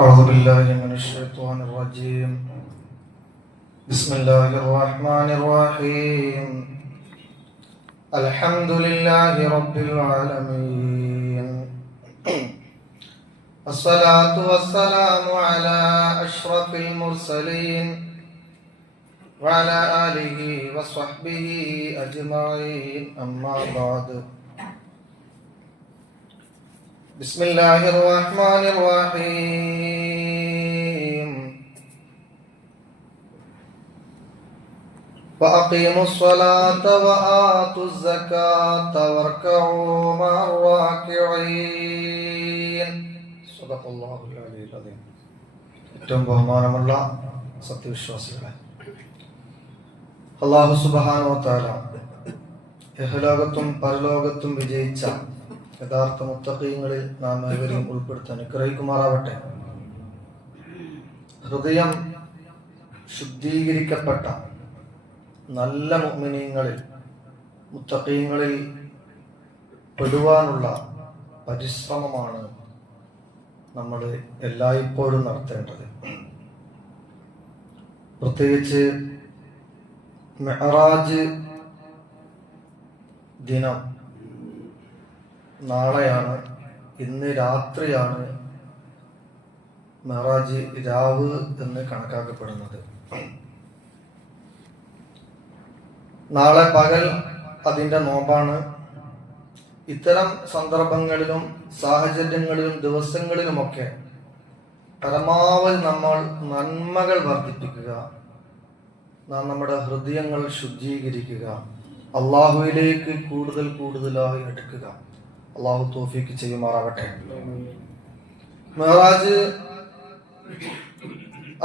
أعوذ بالله من الشيطان الرجيم. بسم الله الرحمن الرحيم. الحمد لله رب العالمين. الصلاة والسلام على أشرف المرسلين وعلى آله وصحبه أجمعين. أما بعد. بسم الله الرحمن الرحيم. وأقيموا الصلاة وآتوا الزكاة واركعوا مع الراكعين. صدق الله العلي العظيم. ഏറ്റവും ബഹുമാനമുള്ള സത്യവിശ്വാസികളെ, അല്ലാഹു സുബ്ഹാനഹു വ തആല ഇഹ്ലോകത്തും പരലോകത്തും വിജയിച്ച യഥാർത്ഥ മുത്തഖീങ്ങളിൽ നാം ഏവരെയും ഉൾപ്പെടുത്താൻ അനുഗ്രഹിക്കുമാറാവട്ടെ. ഹൃദയം ശുദ്ധീകരിക്കപ്പെട്ട നല്ല മുഅ്മിനീങ്ങളിൽ മുത്തഖീങ്ങളിൽ പെടുവാനുള്ള പരിശ്രമമാണ് നമ്മൾ എല്ലായ്പ്പോഴും നടത്തേണ്ടത്. പ്രത്യേകിച്ച് മിഅ്റാജ് ദിനം നാളെയാണ്, ഇന്ന് രാത്രിയാണ് മിഅ്റാജ് രാവ് എന്ന് കണക്കാക്കപ്പെടുന്നത്. നാളെ പകൽ അതിൻ്റെ നോമ്പാണ്. ഇത്തരം സന്ദർഭങ്ങളിലും സാഹചര്യങ്ങളിലും ദിവസങ്ങളിലുമൊക്കെ പരമാവധി നമ്മൾ നന്മകൾ വർദ്ധിപ്പിക്കുക, നാം നമ്മുടെ ഹൃദയങ്ങൾ ശുദ്ധീകരിക്കുക, അള്ളാഹുവിലേക്ക് കൂടുതലായി അടുക്കുക. അള്ളാഹു തൗഫീഖ് ചെയ്യുമാറാകട്ടെ. മിഅ്റാജ്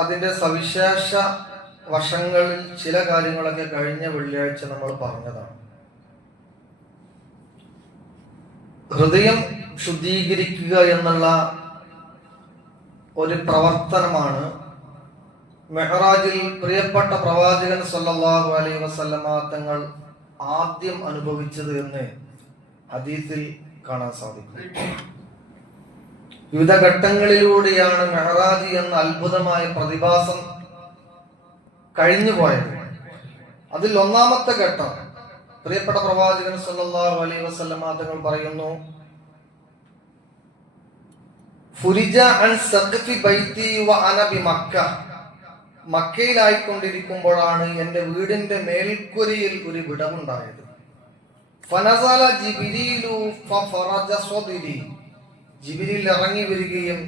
അതിന്റെ സവിശേഷ വശങ്ങളിൽ ചില കാര്യങ്ങളൊക്കെ കഴിഞ്ഞ വെള്ളിയാഴ്ച നമ്മൾ പറഞ്ഞതാണ്. ഹൃദയം ശുദ്ധീകരിക്കുക എന്നുള്ള ഒരു പ്രവർത്തനമാണ് മിഅ്റാജിൽ പ്രിയപ്പെട്ട പ്രവാചകൻ സല്ലല്ലാഹു അലൈഹി വസല്ലമ തങ്ങൾ ആദ്യം അനുഭവിച്ചത് എന്ന് ഹദീസിൽ കാണാൻ സാധിക്കും. വിവിധ ഘട്ടങ്ങളിലൂടെയാണ് മിഅ്റാജ് എന്ന അത്ഭുതമായ പ്രതിഭാസം കഴിഞ്ഞു പോയത്. അതിൽ ഒന്നാമത്തെ ഘട്ടം പ്രിയപ്പെട്ട പ്രവാചകൻ സല്ലല്ലാഹു അലൈഹി വസല്ലമ തങ്ങൾ പറയുന്നു, ഫുരിജ അൻ സഖഫി ബൈതി വ അന ബിമക്ക. മക്കയിലായിക്കൊണ്ടിരിക്കുമ്പോഴാണ് എന്റെ വീടിന്റെ മേൽക്കൂരയിൽ ഒരു വിടവുണ്ടായത്. ഫനസല ജിബ്രീലു ഫഫറജ സ്വദ്രി. ജിബ്രീൽ ഇറങ്ങി വരികയും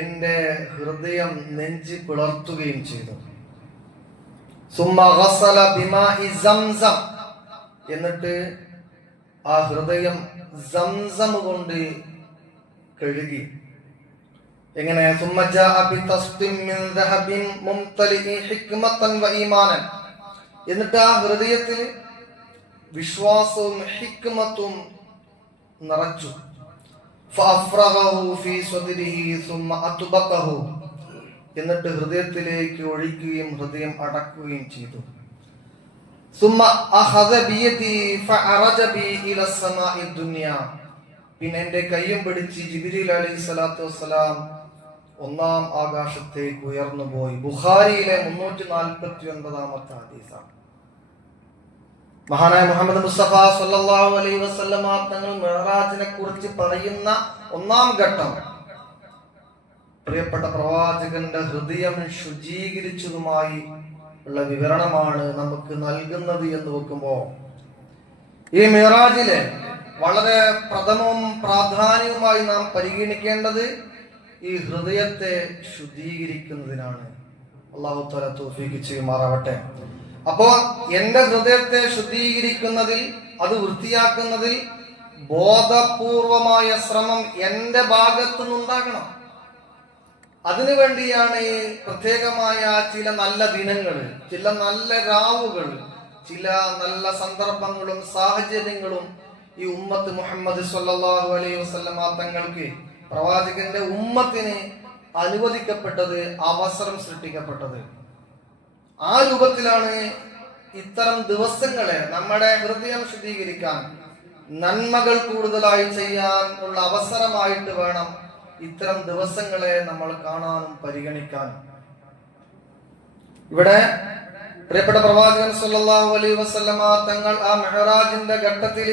എന്റെ ഹൃദയം നെഞ്ച് പിളർത്തുകയും ചെയ്തു. സുമ്മ ഗസല ബിമാഇ സംസം. എന്നിട്ട് ആ ഹൃദയം സംസം കൊണ്ട് കഴുകി. എങ്ങനെ? സുമ്മ ജാഅ ബിതസ്തിം മിൻ ദഹബിൻ മുംതലിഇ ഹിക്മതൻ വ ഈമാനൻ. എന്നിട്ട് ആ ഹൃദയത്തിൽ വിശ്വാസവും ഹിക്മത്തും നിറച്ചു. ഫഅഫ്റഗഹു ഫീ സ്വദ്രിഹി സുമ്മ അത്ബഖഹു. എന്നിട്ട് ഹൃദയത്തിലേക്ക് ഒഴിക്കുകയും ഹൃദയം അടക്കുകയും ചെയ്തു. സുമ്മ അഖദ ബിയദി ഫഅറജ ബി ഇല സമാഇ ദുനിയ. പിന്നെ എന്റെ കൈയും പിടിച്ച് ജിബ്രീൽ അലൈഹിസ്സലാത്തു വസ്സലാം ഒന്നാം ആകാശത്തേക്ക് ഉയർന്നുപോയി. ബുഖാരിയിലെ 349 ഹദീസാണ്. മഹാനായ മുഹമ്മദ് മുസ്തഫ സല്ലല്ലാഹു അലൈഹി വസല്ലമ തങ്ങൾ മിഅ്റാജിനെ കുറിച്ച് പറയുന്ന ഒന്നാം ഘട്ടം പ്രിയപ്പെട്ട പ്രവാചകന്റെ ഹൃദയം ശുചീകരിച്ചതുമായി ഉള്ള വിവരണമാണ് നമുക്ക് നൽകുന്നത് എന്ന് വെക്കുമ്പോൾ, ഈ മിഅ്റാജിലെ വളരെ പ്രഥമവും പ്രാധാന്യവുമായി നാം പരിഗണിക്കേണ്ടത് ഈ ഹൃദയത്തെ ശുദ്ധീകരിക്കുന്നതിനാണ്. അല്ലാഹു തആല തൗഫീഖ് ചെയ്യുമാറാവട്ടെ. അപ്പോ എന്റെ ഹൃദയത്തെ ശുദ്ധീകരിക്കുന്നതിൽ, അത് വൃത്തിയാക്കുന്നതിൽ ബോധപൂർവമായ ശ്രമം എന്റെ ഭാഗത്തു നിന്നുണ്ടാകണം. അതിനുവേണ്ടിയാണ് പ്രത്യേകമായ ചില നല്ല ദിനങ്ങൾ, ചില നല്ല രാവുകൾ, ചില നല്ല സന്ദർഭങ്ങളും സാഹചര്യങ്ങളും ഈ ഉമ്മത്ത് മുഹമ്മദ് സ്വല്ലല്ലാഹു അലൈഹി വസല്ലമ തങ്ങൾക്ക്, പ്രവാചകന്റെ ഉമ്മത്തിന് അനുവദിക്കപ്പെട്ടത്, അവസരം സൃഷ്ടിക്കപ്പെട്ടത്. ആ രൂപത്തിലാണ് ഇത്തരം ദിവസങ്ങളെ നമ്മുടെ ഹൃദയം ശുദ്ധീകരിക്കാൻ, നന്മകൾ കൂടുതലായി ചെയ്യാൻ ഉള്ള അവസരമായിട്ട് വേണം ഇത്തരം ദിവസങ്ങളെ നമ്മൾ കാണാനും പരിഗണിക്കാനും. ഇവിടെ പ്രിയപ്പെട്ട പ്രവാചകൻ സല്ലല്ലാഹു അലൈഹി വസല്ലമ തങ്ങൾ ആ മെഹറാജിന്റെ ഘട്ടത്തിൽ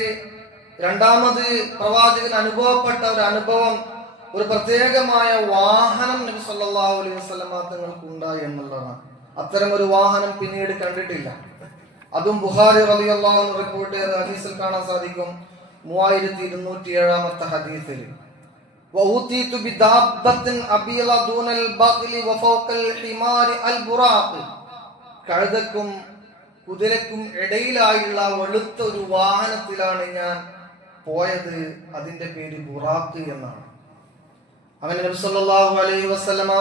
രണ്ടാമത് പ്രവാചകൻ അനുഭവപ്പെട്ട ഒരു അനുഭവം, ഒരു പ്രത്യേകമായ വാഹനം നബി സല്ലല്ലാഹു അലൈഹി വസല്ലമ തങ്ങൾക്ക് ഉണ്ടായി എന്നുള്ളതാണ്. അത്തരം ഒരു വാഹനം പിന്നീട് കണ്ടിട്ടില്ല. അതും ബുഖാരി റളിയല്ലാഹു അൻഹു റിപ്പോർട്ട് ചെയ്ത ഹദീസിൽ കാണാൻ സാധിക്കും. 3207 ഹദീസിൽ വഊതീതു ബിദാബ്ബത്തിൻ അബീല ദൂനൽ ബഗ്ലി വഫൗഖൽ ഹിമാരി അൽ ബുറാഖ്. കഴുതക്കും കുതിരക്കും ഇടയിലായുള്ള വെളുത്ത ഒരു വാഹനത്തിലാണ് ഞാൻ പോയത്. അതിന്റെ പേര് ബുറാഖ് എന്നാണ്. അങ്ങനെ നബി സല്ലല്ലാഹു അലൈഹി വസല്ലമ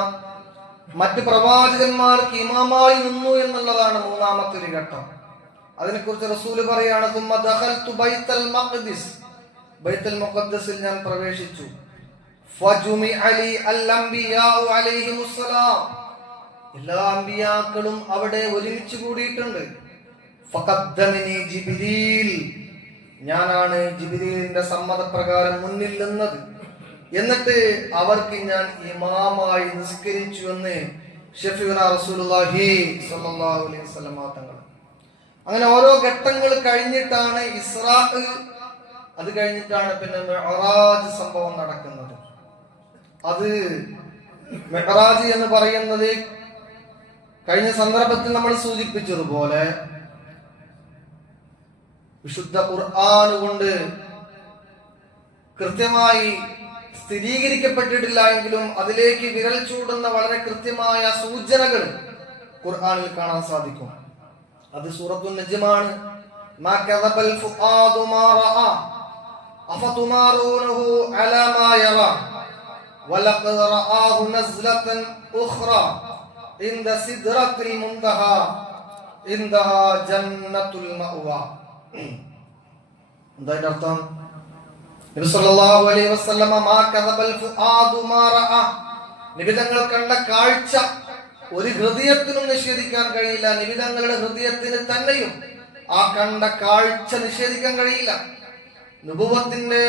മറ്റ് പ്രവാചകന്മാർക്ക് ഇമാമായി നിന്നു എന്നുള്ളതാണ് മൂന്നാമത്തെ ഒരു ഘട്ടം. അതിനെക്കുറിച്ച് റസൂല് പറയാണ്, തുമ്മ ദഖൽതു ബൈത്തുൽ മഖ്ദിസ്. ബൈത്തുൽ മുഖദ്ദസിൽ ഞാൻ പ്രവേശിച്ചു. ഫജുമിഅ ലി അൽ അംബിയാഉ അലൈഹിമുസ്സലാം. എല്ലാ അമ്പിയാക്കളും അവിടെ ഒരുമിച്ച് കൂടിയിട്ടുണ്ട്. ഫഖദ്ദമനി ജിബ്രീൽ. ഞാനാണ് ജിബ്രീലിന്റെ സമ്മതപ്രകാരം മുന്നിൽ നിന്നത്. എന്നിട്ട് അവർക്ക് ഞാൻ ഇമാമായി നിസ്കരിച്ചു എന്ന് ഷഫീഉനാ റസൂലുള്ളാഹി സ്വല്ലല്ലാഹു അലൈഹി വസല്ലം തങ്ങൾ. അങ്ങനെ ഓരോ ഘട്ടങ്ങൾ കഴിഞ്ഞിട്ടാണ് ഇസ്രാ, അത് കഴിഞ്ഞിട്ടാണ് പിന്നെ മിഅ്റാജ് സംഭവം നടക്കുന്നത്. അത് മിഅ്റാജ് എന്ന് പറയുന്നത് കഴിഞ്ഞ സന്ദർഭത്തിൽ നമ്മൾ സൂചിപ്പിച്ചതുപോലെ വിശുദ്ധ ഖുർആൻ കൊണ്ട് കൃത്യമായി സ്ഥിരീകരിക്കപ്പെട്ടിട്ടില്ല എങ്കിലും അതിലേക്ക് വിരൽ ചൂടുന്ന വളരെ കൃത്യമായ സൂചനകൾ ഖുർആനിൽ കാണാൻ സാധിക്കും. അത് സൂറത്തുൻ നജ്മാണ്. മാ കദബൽ ഫുആദു മാ റഅ അഫതുമാറൂനഹു അലാ മാ യറാ വലഖദ് റആഹു നസ്ലതൻ ഉഖ്റാ ഇൻദ സിദ്റത്തിൽ മുൻതഹാ ഇൻദഹാ ജന്നത്തുൽ മഅവാ. എന്താ അർത്ഥം? നബി സല്ലല്ലാഹു അലൈഹി വസല്ലമ മാ കദബൽ ഫുആദു മാ റഅ. നബി തങ്ങൾ കണ്ട കാഴ്ച ഒരു ഹൃദയത്തിനും നിഷേധിക്കാൻ കഴിയില്ല. നബി തങ്ങളുടെ ഹൃദയത്തിന് തന്നെയും ആ കണ്ട കാഴ്ച നിഷേധിക്കാൻ കഴിയില്ല. നുബുവത്തിന്റെ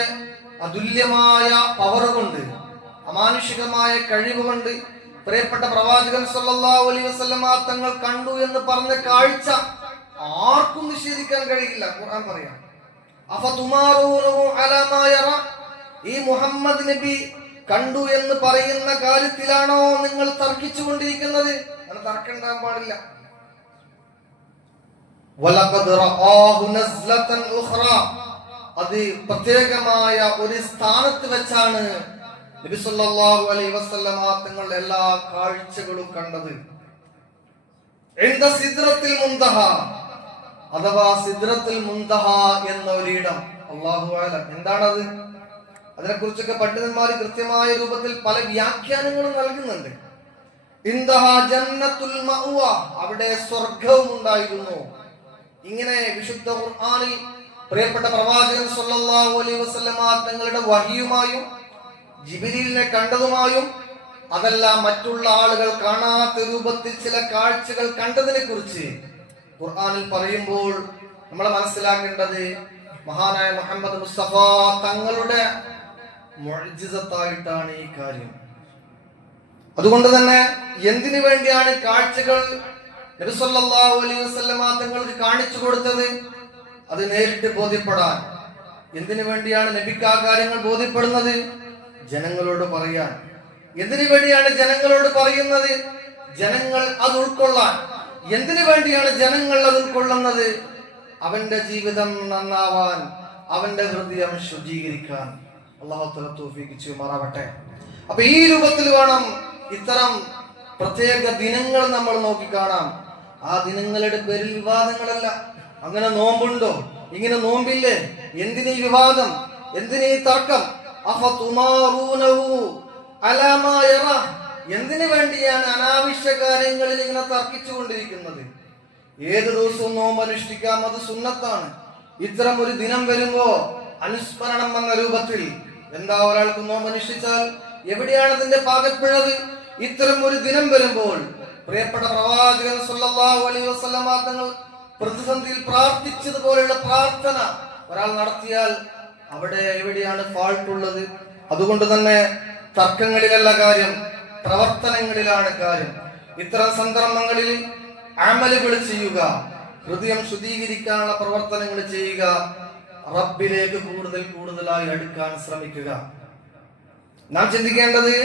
അതുല്യമായ പവർ കൊണ്ട്, അമാനുഷികമായ കഴിവ് കൊണ്ട് പ്രിയപ്പെട്ട പ്രവാചകൻ സല്ലല്ലാഹു അലൈഹി വസല്ലമ തങ്ങൾ കണ്ടു എന്ന് പറഞ്ഞ കാഴ്ച ആർക്കും നിഷേധിക്കാൻ കഴിയില്ല. ഖുർആൻ പറയാം, അഫതുമാറൂനഹു അലാ മാ യറാ. ഈ മുഹമ്മദ് നബി കണ്ടു എന്ന് പറയുന്ന കാര്യത്തിലാണോ നിങ്ങൾ തർക്കിച്ചുകൊണ്ടിരിക്കുന്നത്? അങ്ങനെ തർക്കണ്ടാൻ പാടില്ല. വലഖദ് റആഹു നസ്ലതൻ ഉഖ്റാ. അത് പ്രത്യേകമായ ഒരു സ്ഥാനത്ത് വെച്ചാണ് നബി സല്ലല്ലാഹു അലൈഹി വസല്ലമ തങ്ങളുടെ എല്ലാ കാഴ്ചകളും കണ്ടത്. ഇൻദ സിദ്റത്തിൽ മുൻതഹ, അഥവാ സിദ്റത്തുൽ മുൻതഹ എന്ന ഒരിടം. അല്ലാഹു അഅലം. എന്താണത്? അതിനെക്കുറിച്ചൊക്കെ പണ്ഡിതന്മാർ കൃത്യമായ രൂപത്തിൽ പല വ്യാഖ്യാനങ്ങളും നൽകുന്നുണ്ട്. ഇൻദഹ ജന്നത്തുൽ മഅവ, അവിടെ സ്വർഗ്ഗവും ഉണ്ടായിരുന്നു. ഇങ്ങനെ വിശുദ്ധ ഖുർആനിൽ പ്രിയപ്പെട്ട പ്രവാചകൻ സല്ലല്ലാഹു അലൈഹി വസല്ലമ തങ്ങളുടെ വഹിയുമായും ജിബ്രീലിനെ കണ്ടതുമായും അതല്ല മറ്റുള്ള ആളുകൾ കാണാത്ത രൂപത്തിൽ ചില കാഴ്ചകൾ കണ്ടതിനെ കുറിച്ച് ഖുർആനിൽ പറയുമ്പോൾ നമ്മൾ മനസ്സിലാക്കേണ്ടത് മഹാനായ മുഹമ്മദ് മുസ്തഫ തങ്ങളുടെ മുഅ്ജിസത്തായിട്ടാണ് ഈ കാര്യം. അതുകൊണ്ട് തന്നെ എന്തിനു വേണ്ടിയാണ് കാഴ്ചകൾ നബി സല്ലല്ലാഹു അലൈഹി വസല്ലമ തങ്ങൾക്ക് കാണിച്ചു കൊടുത്തത്? അത് നേരിട്ട് ബോധ്യപ്പെടാൻ. എന്തിനു വേണ്ടിയാണ് നബിക്ക് ആ കാര്യങ്ങൾ ബോധ്യപ്പെടുന്നത്? ജനങ്ങളോട് പറയാൻ. എന്തിനു വേണ്ടിയാണ് ജനങ്ങളോട് പറയുന്നത്? ജനങ്ങൾ അത് ഉൾക്കൊള്ളാൻ. എന്തിനു വേണ്ടിയാണ് ജനങ്ങൾ അത് ഉൾക്കൊള്ളുന്നത്? അവന്റെ ജീവിതം നന്നാവാൻ, അവന്റെ ഹൃദയം ശുചീകരിക്കാൻ. അല്ലാഹു തആല തൗഫീഖ് ചെയ്യുമാറാവട്ടെ. അപ്പൊ ഈ രൂപത്തിൽ വേണം ഇത്തരം പ്രത്യേക ദിനങ്ങൾ നമ്മൾ നോക്കിക്കാണാം. ആ ദിനങ്ങളുടെ പേരിൽ വിവാദങ്ങളല്ല. അങ്ങനെ നോമ്പുണ്ടോ? ഇങ്ങനെ നോമ്പില്ലേ? എന്തിനീ വിവാദം? എന്തിനീ തർക്കം? അഫതുമാറൂനഹു അലാ മാ യറാ. എന്തിനു വേണ്ടിയാണ് അനാവശ്യ കാര്യങ്ങളിൽ ഇങ്ങനെ തർക്കിച്ചുകൊണ്ടിരിക്കുന്നത്? ഏത് ദിവസവും നോമ്പ് അനുഷ്ഠിക്കാം, അത് സുന്നത്താണ്. ഇത്തരം ഒരു ദിനം വരുമ്പോ അനുസ്മരണം എന്ന രൂപത്തിൽ എന്താ ഒരാൾക്ക് നോമ്പ് അനുഷ്ഠിച്ചാൽ എവിടെയാണ് അതിന്റെ പാകപ്പിഴവ്? ഇത്തരം ഒരു ദിനം വരുമ്പോൾ പ്രിയപ്പെട്ട പ്രവാചകൻ സല്ലല്ലാഹു അലൈഹി വസല്ലമ തങ്ങൾ പ്രതിസന്ധിയിൽ പ്രാർത്ഥിച്ചതുപോലെയുള്ള പ്രാർത്ഥന ഒരാൾ നടത്തിയാൽ അവിടെ എവിടെയാണ് ഫാൾട്ട് ഉള്ളത്? അതുകൊണ്ട് തന്നെ തർക്കങ്ങളിലല്ല കാര്യം, പ്രവർത്തനങ്ങളിലാണ് കാര്യം. ഇത്തരം സന്ദർഭങ്ങളിൽ അമലുകൾ ചെയ്യുക, ഹൃദയം ശുദ്ധീകരിക്കാനുള്ള പ്രവർത്തനങ്ങൾ ചെയ്യുക, റബ്ബിലേക്ക് കൂടുതലായി അടുക്കാൻ ശ്രമിക്കുക. നാം ചിന്തിക്കേണ്ടത്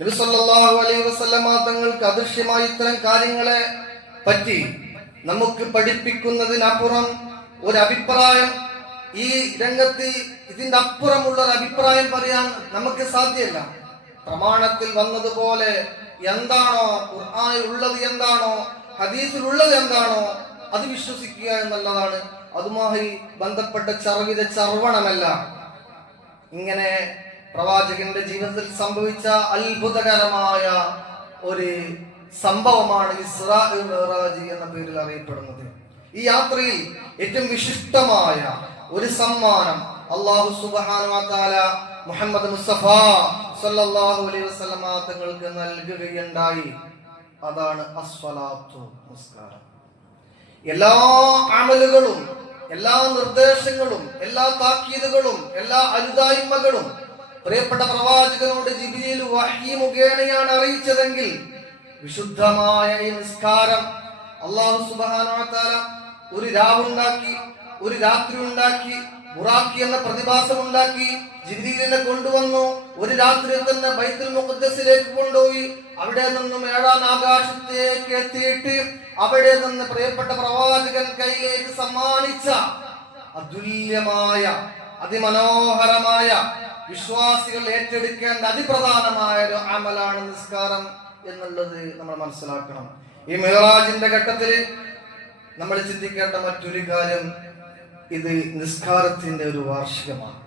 നബി സല്ലല്ലാഹു അലൈഹി വസല്ലമ തങ്ങൾക്ക് അദൃശ്യമായ ഇത്തരം കാര്യങ്ങളെ പറ്റി നമുക്ക് പഠിപ്പിക്കുന്നതിനപ്പുറം ഒരു അഭിപ്രായം, ഈ രംഗത്ത് ഇതിന്റെ അപ്പുറമുള്ള ഒരു അഭിപ്രായം പറയാൻ നമുക്ക് സാധ്യമല്ല. പ്രമാണത്തിൽ വന്നതുപോലെ എന്താണോ, ഖുർആനിൽ ഉള്ളത് എന്താണോ, ഹദീസിൽ ഉള്ളത് എന്താണോ അത് വിശ്വസിക്കുക എന്നുള്ളതാണ്. അതുമായി ബന്ധപ്പെട്ട ചർവണമല്ല. ഇങ്ങനെ പ്രവാചകന്റെ ജീവിതത്തിൽ സംഭവിച്ച അത്ഭുതകരമായ ഒരു സംഭവമാണ് ഇസ്രാ മിഅ്റാജ് എന്ന പേരിൽ അറിയപ്പെടുന്നത്. ഈ യാത്രയിൽ ഏറ്റവും വിശിഷ്ടമായ ഒരു സമ്മാനം അല്ലാഹു സുബ്ഹാനഹു വ തആല മുഹമ്മദ് മുസ്തഫ സല്ലല്ലാഹു അലൈഹി വസല്ലമ തങ്ങൾക്ക് നൽകുകയുണ്ടായി. അതാണ് അസ്സലാത്തു, നമസ്കാരം. എല്ലാ അമലുകളും, എല്ലാ നിർദ്ദേശങ്ങളും, എല്ലാ താക്കീതുകളും, എല്ലാ അനുദായ്മകളും പ്രിയപ്പെട്ട പ്രവാചകനോട് ജിബ്രീൽ വഹ്യി മുഖേനയാണ് അറിയിച്ചതെങ്കിൽ വിശുദ്ധമായ ഈ നിസ്കാരം അല്ലാഹു സുബ്ഹാനഹു വ തആല ഒരു രാവുണ്ടാക്കി, ഒരു രാത്രി ഉണ്ടാക്കി, ബുറാഖി എന്ന പ്രതിഭാസം ഉണ്ടാക്കി, ജിബ്രീലിനെ കൊണ്ടുവന്നു. ഒരു രാത്രിയിൽ തന്നെ ബൈത്തുൽ മുഖദ്ദസിലേക്ക് കൊണ്ടുപോയി. അവിടെ നിന്നും 7-ാം ആകാശത്തേക്ക് എത്തിയിട്ട് അവിടെ നിന്ന് പ്രിയപ്പെട്ട പ്രവാചകൻ കയ്യിലേക്ക് സമ്മാനിച്ച അതുല്യമായ, അതിമനോഹരമായ, വിശ്വാസികൾ ഏറ്റെടുക്കേണ്ട അതിപ്രധാനമായ ഒരു അമലാണ് നിസ്കാരം എന്നുള്ളത് നമ്മൾ മനസ്സിലാക്കണം. ഈ മിഅ്റാജിന്റെ ഘട്ടത്തിൽ നമ്മൾ ചിന്തിക്കേണ്ട മറ്റൊരു കാര്യം, ഇത് നിസ്കാരത്തിന്റെ ഒരു വാർഷികമാണ്.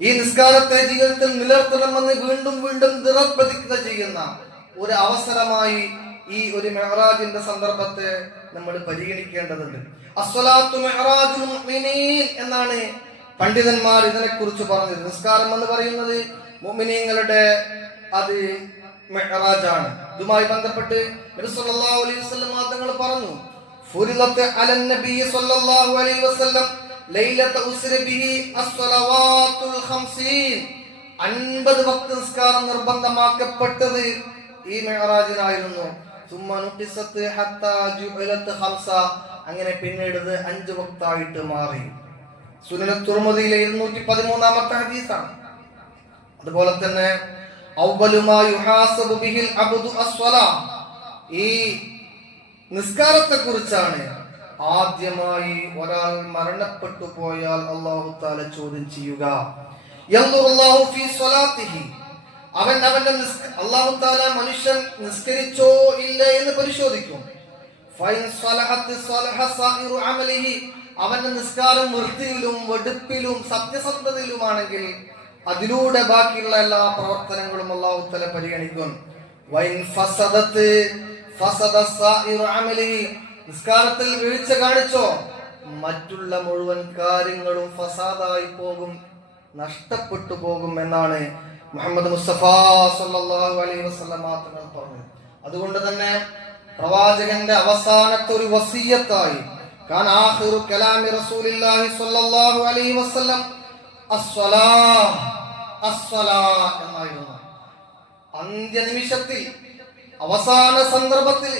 ഈ നിസ്കാരത്തെ ജീവിതത്തിൽ നിലനിർത്തണമെന്ന് വീണ്ടും വീണ്ടും ദൃഢപ്രതിജ്ഞ ചെയ്യുന്ന ഒരു അവസരമായി ഈ ഒരു മിഅ്റാജിന്റെ സന്ദർഭത്തെ നമ്മൾ പരിഗണിക്കേണ്ടതുണ്ട്. അസ്സലാത്തു മിഅ്റാജുൽ മുഅ്മിനീൻ എന്നാണ് പണ്ഡിതന്മാർ ഇതിനെക്കുറിച്ച് പറഞ്ഞത്. നിസ്കാരം എന്ന് പറയുന്നത് മുഅ്മിനീങ്ങളുടെ അത് മിഅ്റാജാണ്. ഇതുമായി ബന്ധപ്പെട്ട് നബി സല്ലല്ലാഹു അലൈഹി വസല്ലം തങ്ങൾ പറഞ്ഞു, ഫുരിദത്ത് അലൻ നബി സല്ലല്ലാഹു അലൈഹി വസല്ലം ലൈലത ഉസ്രി ബിഹി അസ്സലവാത്തുൽ 50 വക്ത് നിസ്കാരം നിർബന്ധമാക്കപ്പെട്ടത് ഈ മിഅ്റാജിനായിരുന്നു. സുമ്മ നുഖിസത്ത് ഹത്താ ജുഇലത് 5, അങ്ങനെ പിന്നീട് 5 വക്തായിട്ട് മാറി. സുനൻ തുർമുദിയിലെ 213ാമത്തെ ഹദീസാണ്. അതുപോലെ തന്നെ അവ്വലു മാ യുഹാസബു ബിഹിൽ അബ്ദു അസ്സലാ, ഈ നിസ്കാരത്തെ കുറിച്ചാണ് ആദ്യമായി ഒരാൾ മരണപ്പെട്ടു പോയാൽ അല്ലാഹു തആല ചോദ്യം ചെയ്യുക. യൻദുറുല്ലാഹു ഫീ സ്വലാത്തിഹി, അവന്റെ അല്ലാഹു തആല മനുഷ്യൻ നിസ്കരിച്ചോ ഇല്ല എന്ന് പരിശോധിക്കും. ഫൈൻ സ്വലഹത്ത് സ്വലഹ സായിറു അമലിഹി, അവന്റെ നിസ്കാരം വൃത്തിയിലും വെടുപ്പിലും സത്യസന്ധതയിലുമാണെങ്കിൽ അതിലൂടെ ബാക്കിയുള്ള എല്ലാ പ്രവർത്തനങ്ങളും അല്ലാഹു തആല പരിഗണിക്കും. വൈൻ ഫസദത്ത് ഫസദ സായിറു അമലിഹി, നിസ്കാരത്തിൽ വീഴ്ച കാണിച്ചോ മറ്റുള്ള മുഴുവൻ കാര്യങ്ങളും ഫസാദായി പോകും, നഷ്ടപ്പെട്ടു പോകും എന്നാണ് മുഹമ്മദ് മുസ്തഫ സല്ലല്ലാഹു അലൈഹി വസല്ലം തങ്ങൾ പറഞ്ഞത്. അതുകൊണ്ട് തന്നെ പ്രവാചകന്റെ അവസാനത്തെ ഒരു വസിയ്യത്തായി കാന ആഖിറു കലാമി റസൂലില്ലാഹി സ്വല്ലല്ലാഹു അലൈഹി വസല്ലം അസ്സലാഹ് അസ്സലാഹ് എന്നായിരുന്നു. അന്ത്യനിമിഷത്തിൽ, അവസാന സന്ദർഭത്തിൽ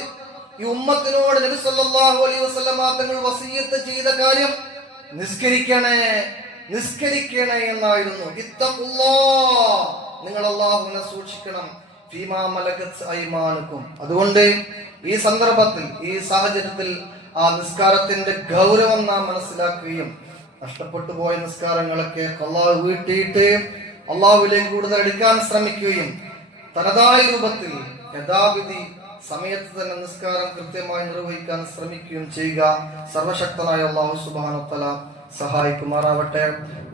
ഈ ഉമ്മത്തിനോട് നബി സല്ലല്ലാഹു അലൈഹി വസല്ലം തങ്ങൾ വസിയ്യത്ത് ചെയ്ത കാര്യം നിസ്കരിക്കണേ, നിസ്കരിക്കണേ എന്നായിരുന്നു. ഇത്തഖുല്ലാഹ്, നിങ്ങൾ അല്ലാഹുവിനെ സൂക്ഷിക്കണം. ഫീമാ മലകത് അയ്മാനുക്കും. അതുകൊണ്ട് ഈ സന്ദർഭത്തിൽ, ഈ സാഹചര്യത്തിൽ ആ നിസ്കാരത്തിന്റെ ഗൗരവം നാം മനസ്സിലാക്കുകയും നഷ്ടപ്പെട്ടു പോയ നിസ്കാരങ്ങളൊക്കെ അല്ലാഹു വീട്ടിയിട്ട് അല്ലാഹുവിലേക്ക് കൂടുതൽ അടുക്കാൻ ശ്രമിക്കുകയും തനതായ രൂപത്തിൽ യഥാവിധി സമയത്ത് തന്നെ നിസ്കാരം കൃത്യമായി നിർവഹിക്കാൻ ശ്രമിക്കുകയും ചെയ്യുക. സർവശക്തനായ അല്ലാഹു സുബ്ഹാനഹു വ തആല സഹായിക്കുമാറാവട്ടെ.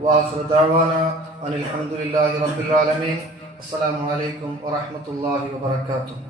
വാഖിറു ദഅവാനാ അനിൽ ഹംദുലില്ലാഹി റബ്ബിൽ ആലമീൻ. അസ്സലാമു അലൈക്കും വറഹ്മത്തുള്ളാഹി വബറകാതുഹു.